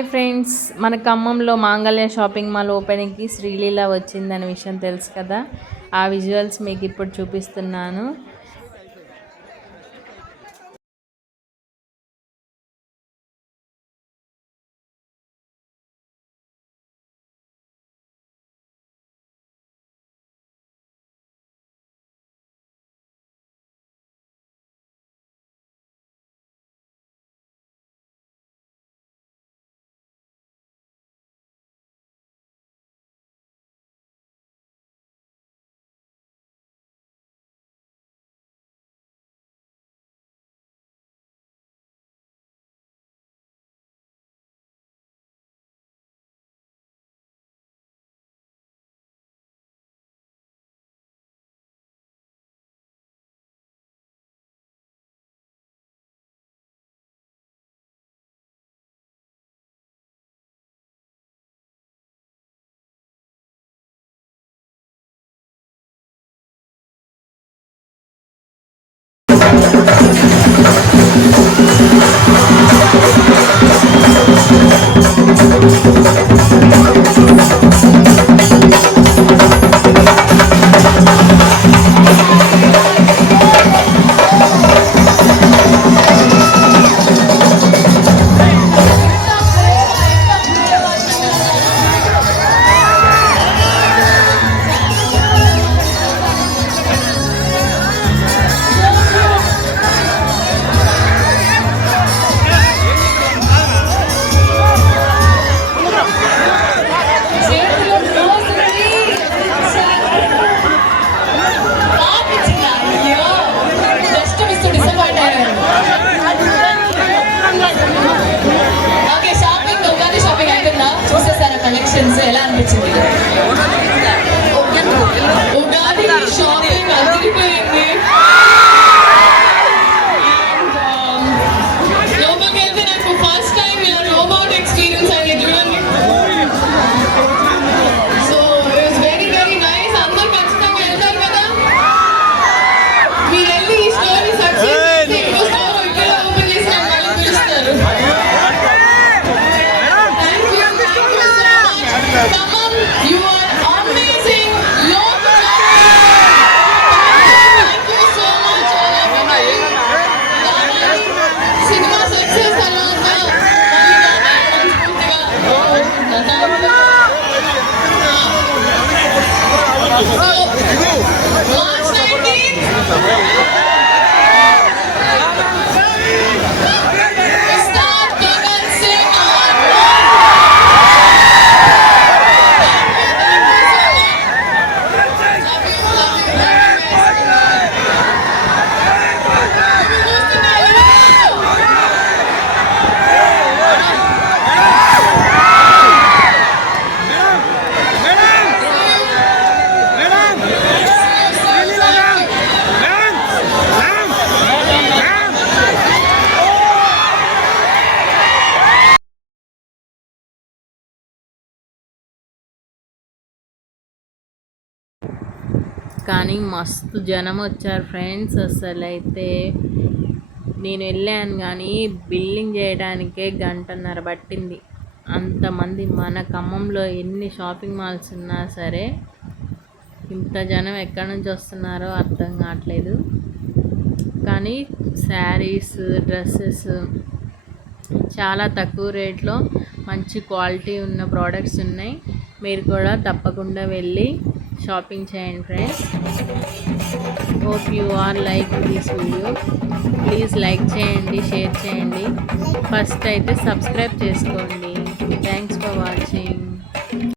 Hi friends, మన ఖమ్మంలో మాంగళ్య షాపింగ్ మాల్ ఓపెనింగ్కి శ్రీలీల వచ్చిందనే విషయం తెలుసు కదా. ఆ విజువల్స్ మీకు ఇప్పుడు చూపిస్తున్నాను. కలెక్షన్స్ ఎలా అనిపించింది? ఉగాది షాపింగ్ అదిరిపోయింది. లోపలికి వెళ్తే నాకు ఫస్ట్ టైం ఇలా రోబోట్ ఎక్స్పీరియన్స్ అయింది చూడండి. So it was very very nice. అందరూ ఖచ్చితంగా వెళ్తారు కదా. మీరు వెళ్ళి ఈ స్టోరీ సక్సెస్ చేసి ఇంకో స్టోర్ ఇక్కడ ఓపెన్ చేసి మళ్ళీ పిలుస్తారు. Tamam, you are amazing. Thank you so much. Cinema success alanga. March 19th. కానీ మస్తు జనం వచ్చారు ఫ్రెండ్స్. అసలు అయితే నేను వెళ్ళాను కానీ బిల్లింగ్ చేయడానికే 1.5 గంట పట్టింది. అంతమంది. మన ఖమ్మంలో ఎన్ని షాపింగ్ మాల్స్ ఉన్నా సరే ఇంత జనం ఎక్కడి నుంచి వస్తున్నారో అర్థం కావట్లేదు. కానీ శారీస్, డ్రెస్సెస్ చాలా తక్కువ రేట్లో మంచి క్వాలిటీ ఉన్న ప్రోడక్ట్స్ ఉన్నాయి. మీరు కూడా తప్పకుండా వెళ్ళి షాపింగ్ చేయండి friends. Hope you are like this video. Please like చేయండి, షేర్ చేయండి. ఫస్ట్ అయితే సబ్స్క్రైబ్ చేసుకోండి. Thanks for watching.